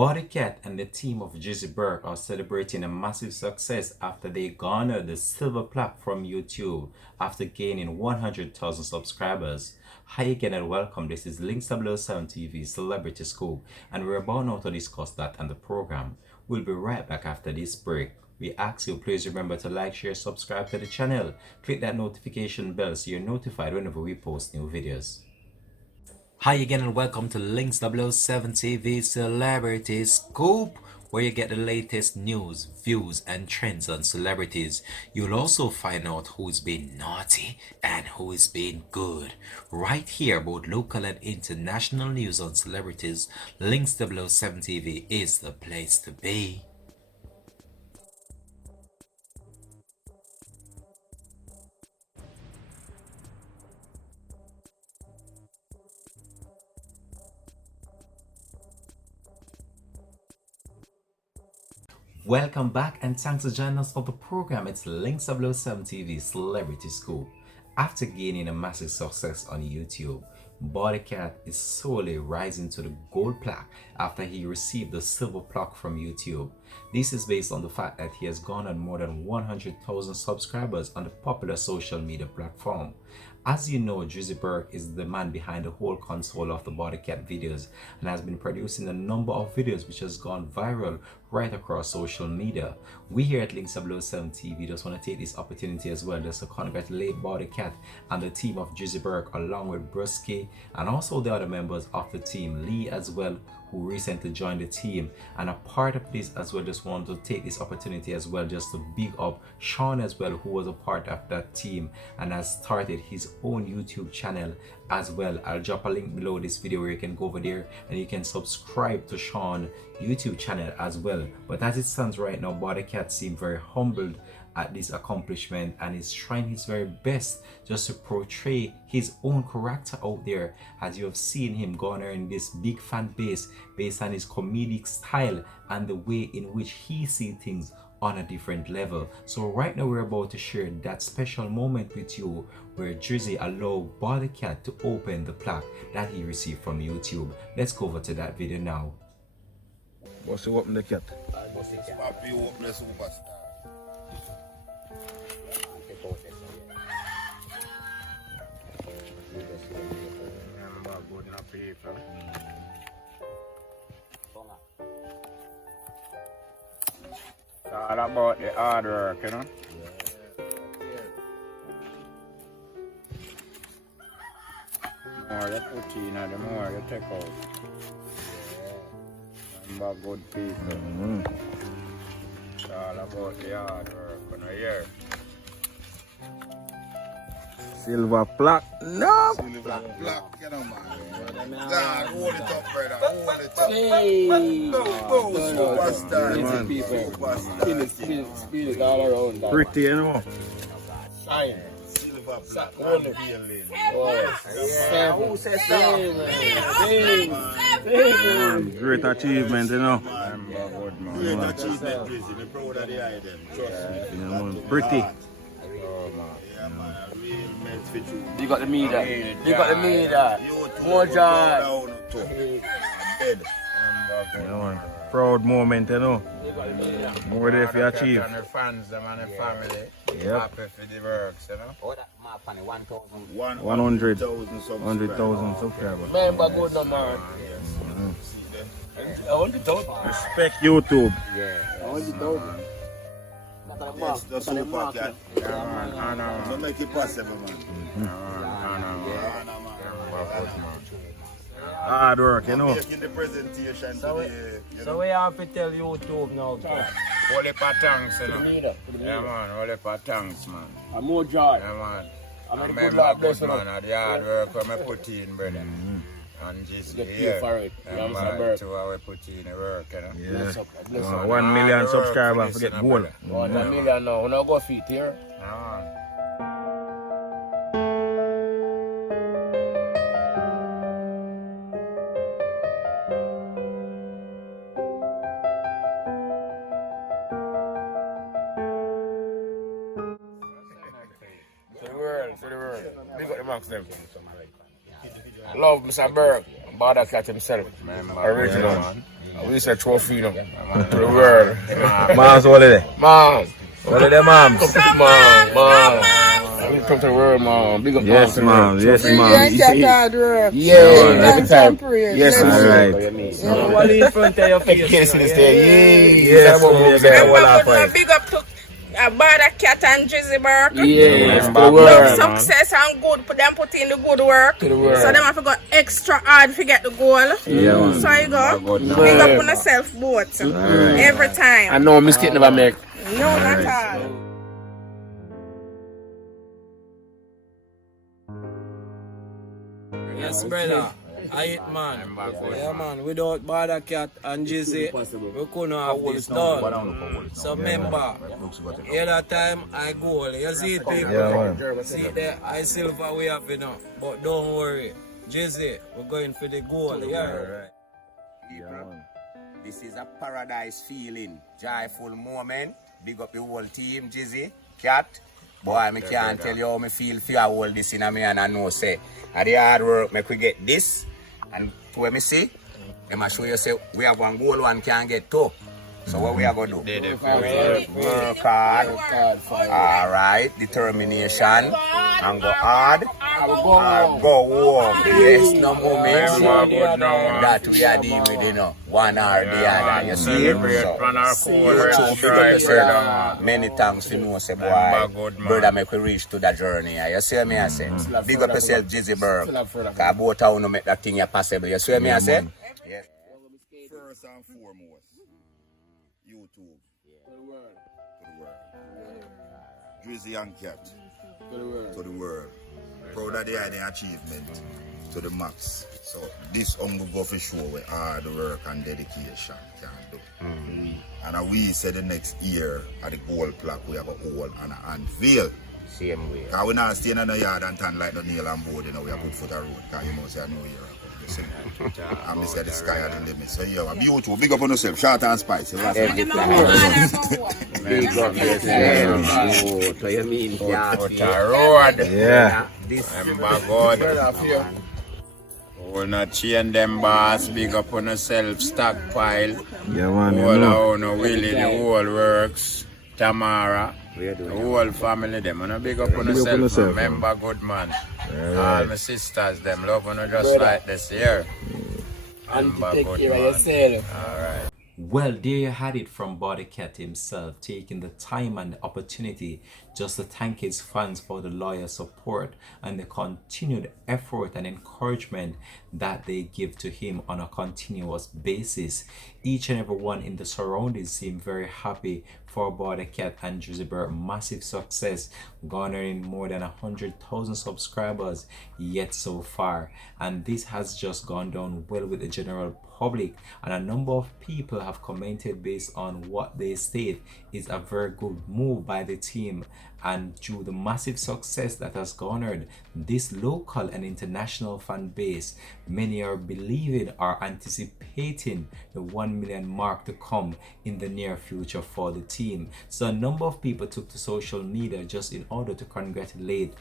Bawdacat and the team of Recieve are celebrating a massive success after they garnered the silver plaque from YouTube after gaining 100,000 subscribers. Hi again and welcome. This is Links 007 TV Celebrity Scoop, and we're about now to discuss that and the program. We'll be right back after this break. We ask you please remember to like, share, subscribe to the channel. Click that notification bell so you're notified whenever we post new videos. Hi again and welcome to Links 007 TV Celebrity Scoop, where you get the latest news, views and trends on celebrities. You'll also find out who's been naughty and who is being good. Right here, both local and international news on celebrities. Links 007 TV is the place to be. Welcome back and thanks for joining us for the program. It's Links 007 TV Celebrity Scoop. After gaining a massive success on YouTube, Bawdacat is slowly rising to the gold plaque after he received the silver plaque from YouTube. This is based on the fact that he has garnered more than 100,000 subscribers on the popular social media platform. As you know, Recieve is the man behind the whole console of the Bawdacat videos and has been producing a number of videos which has gone viral right across social media. We here at Links 007 TV just want to take this opportunity as well just to congratulate Bawdacat and the team of Recieve along with Brusky and also the other members of the team, Lee as well, who recently joined the team. And a part of this as well, just want to take this opportunity as well just to big up Sean as well, who was a part of that team and has started his own YouTube channel as well. I'll drop a link below this video where you can go over there and you can subscribe to Sean's YouTube channel as well. But as it stands right now, Bawdacat seems very humbled at this accomplishment and is trying his very best just to portray his own character out there, as you have seen him garnering this big fan base based on his comedic style and the way in which he sees things on a different level. So right now we're about to share that special moment with you where Recieve allowed Bawdacat to open the plaque that he received from YouTube. Let's go over to that video now. What's the open the cat? Papi open the superstar. It's all about the hard work, you know? The more you put in, the more you take out. Remember good people. It's all about the hard work, you know, here. Silver plaque. No! Silver plaque, you know, man. God, hold it up, brother. Hold it up. Hey! Boom, superstar, man. People. Superstar. Spin it all around. That. Pretty, you know. Shine. Silver plaque. Hold it. Unveiling. Who says seven? Great achievement, you know. Remember good, man. Great achievement, Drizzy. I'm proud of the item. Trust me. You know, pretty. Oh, man. Yeah, man. I really meant for you. You got the meter. You got the meter. You too. More joy. Down too. Dead. You know, proud moment, you know. You got the meter. More there if you achieve. And the fans, them and the family. Yep. Happy for the works, you know? Oh, that my funny 1,000. 100,000 subscribers. 100,000 subscribers. Remember good no man. 100,000. Respect YouTube. Yeah. 100,000. Yes, the super cat. Yeah, man. So make it possible, man. Hard work, you know. Making the presentation today, you So know. we have to tell YouTube now. All the thanks, you To the know? meter. To the Yeah, meter. man. All the thanks, man. And more joy. Yeah, man. I mean, good Remember luck, good, bless you. man. And the hard work I put in, brother. And just Get paid here. for it. You And understand, man, bro? to how we put in the work, you know? Bless Yeah. up. Bless up. 1 million Hard work subscribers, for this, forget you know, goal. brother. 1 million now. We don't go feet here. Yeah, man. To the world. Big up the max them. Love Mr. Berg. Bawdacat himself. Remember, Original. man. We say trophy, you know, to the world. Moms, what are they? Mom. What are they, moms? Mom. We come to the world, mom. Big up Yes, moms. Yes, moms. Yeah, every time. Yes, All right. Nobody in front of your face. Yes, this day. Yes, mom. You get a whole lot Remember, of big up to Bawdacat and Recieve. Yes, to the Love, world. success and good. Put in the good work. To the world. So them have to go extra hard to get the goal. Yeah, man. So you go. Big up on yourself both. Every time. I know mistake never make. No, not all. Yes, brother. I hit man. Yeah, man. Without Bawdacat and Jizzy, we couldn't have this done. So remember, every time I goal, you see it, people. Yeah, man. See it there, I silver we have enough. But don't worry, Jizzy, we're going for the goal. Yeah. This is a paradise feeling, joyful moment. Big up the whole team, Jizzy, Cat. Boy, I can't tell you how I feel for all this in me, and I know say, at the hard work, make we get this. And to where me see, I show you say we have one goal, one can get two. So what we are going to do? Work hard. Alright, determination. And go hard. And go home. Yes, no moments that we are dealing with, you know. One or the other. You see? So big up yourself. Many thanks to know, say, boy, brother, make we reach to that journey. You see me, I say? Big up yourself, Jizzy Berg. Because both how make that thing possible. You see me, I say? Yes. First and foremost, YouTube. To the world. Drizzy and Cat. To the world. Proud of the achievement to the max. So this will go for sure with hard work and dedication can do. And we say the next year at the gold plaque we have a hole and an unveil. Same way. Because we not staying in the yard and turn like the nail and board, you know, we have put foot a road. Because you know say I know you're and say the sky at the limit. So yeah, be beautiful. Big up on yourself, short and spicy. Big up yourself. So you mean road. Yeah. Remember God. We'll not chain them boss. Big up on yourself. Stockpile. Yeah, man. You All know. our no Willie, the whole works. Tamara. The whole family, them. And big up on yourself. Remember good man. All my sisters, them love on just like this year. And to take care of yourself. Alright. Well, there you had it from Bawdacat himself, taking the time and the opportunity just to thank his fans for the loyal support and the continued effort and encouragement that they give to him on a continuous basis. Each and every one in the surroundings seem very happy for Bawdacat and Recieve. Massive success, garnering more than 100,000 subscribers yet so far, and this has just gone down well with the general public, and a number of people have commented based on what they state is a very good move by the team. And due the massive success that has garnered this local and international fan base, many are believing or anticipating the 1 million mark to come in the near future for the team. So a number of people took to social media just in order to congratulate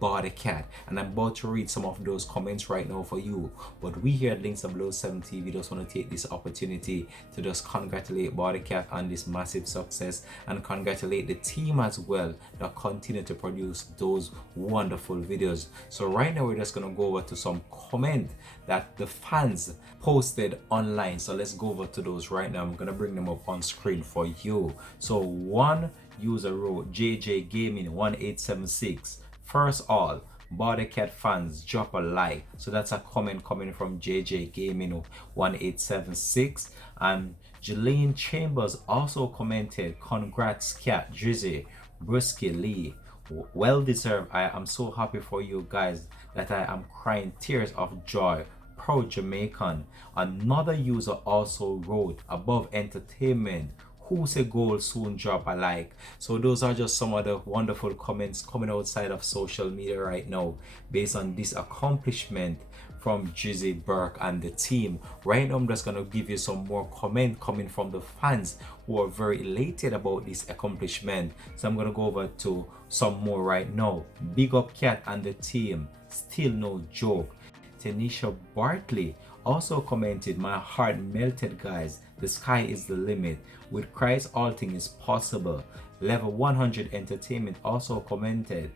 Bawdacat, and I'm about to read some of those comments right now for you. But we here at Links of Low 7 TV just want to take this opportunity to just congratulate Bawdacat on this massive success, and congratulate the team as well that continue to produce those wonderful videos. So right now we're just gonna go over to some comment that the fans posted online. So let's go over to those right now. I'm gonna bring them up on screen for you. So one user wrote, JJ Gaming 1876, first all Bawdacat fans, drop a like. So that's a comment coming from JJ Gaming 1876. And Jelaine Chambers also commented, congrats Cat, Drizzy, Brusky, Lee, well deserved. I am so happy for you guys that I am crying tears of joy. Proud Jamaican. Another user also wrote, above entertainment, who say goal soon drop a like. So those are just some of the wonderful comments coming outside of social media right now based on this accomplishment from Drizzy Burke and the team. Right now I'm just gonna give you some more comment coming from the fans who are very elated about this accomplishment. So I'm gonna go over to some more right now. Big up Cat and the team, still no joke. Tanisha Bartley also commented, "My heart melted, guys. The sky is the limit. With Christ, all things is possible." Level 100 Entertainment also commented,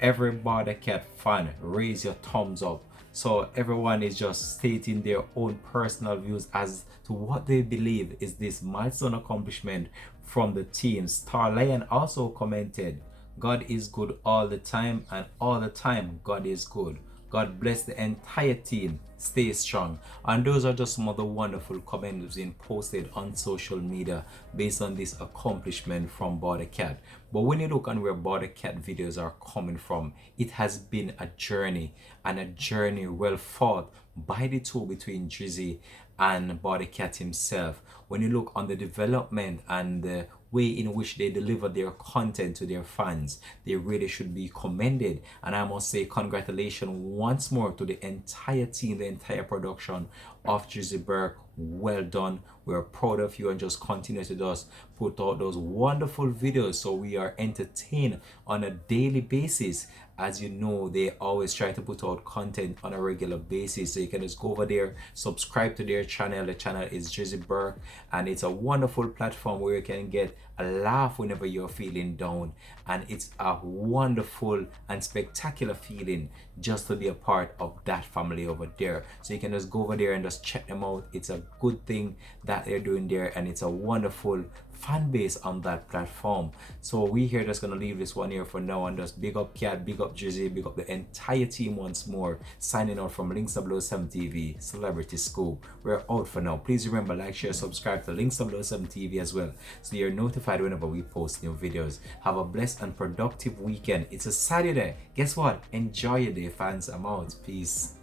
"Every Bawdacat fan, raise your thumbs up." So everyone is just stating their own personal views as to what they believe is this milestone accomplishment from the team. Star Lion also commented, "God is good all the time, and all the time God is good. God bless the entire team. Stay strong." And those are just some of the wonderful comments being posted on social media based on this accomplishment from Bawdacat. But when you look on where Bawdacat videos are coming from, it has been a journey, and a journey well fought by the two between Drizzy and Bawdacat himself. When you look on the development and the way in which they deliver their content to their fans, they really should be commended. And I must say congratulations once more to the entire team, the entire production of Drizzy Burke. Well done. We're proud of you, and just continue to just put out those wonderful videos so we are entertained on a daily basis. As you know, they always try to put out content on a regular basis, so you can just go over there, subscribe to their channel. The channel is Drizzy Burke, and it's a wonderful platform where you can get a laugh whenever you're feeling down, and it's a wonderful and spectacular feeling just to be a part of that family over there. So you can just go over there and just check them out. It's a good thing that they're doing there, and it's a wonderful fan base on that platform. So we here just gonna leave this one here for now, and just big up Cat, big up Drizzy, big up the entire team once more. Signing out from Links 007 TV Celebrity School. We're out for now. Please remember, like, share, subscribe to Links 007 TV as well, so you're notified whenever we post new videos. Have a blessed and productive weekend. It's a Saturday. Guess what? Enjoy your day, fans. I'm out. Peace.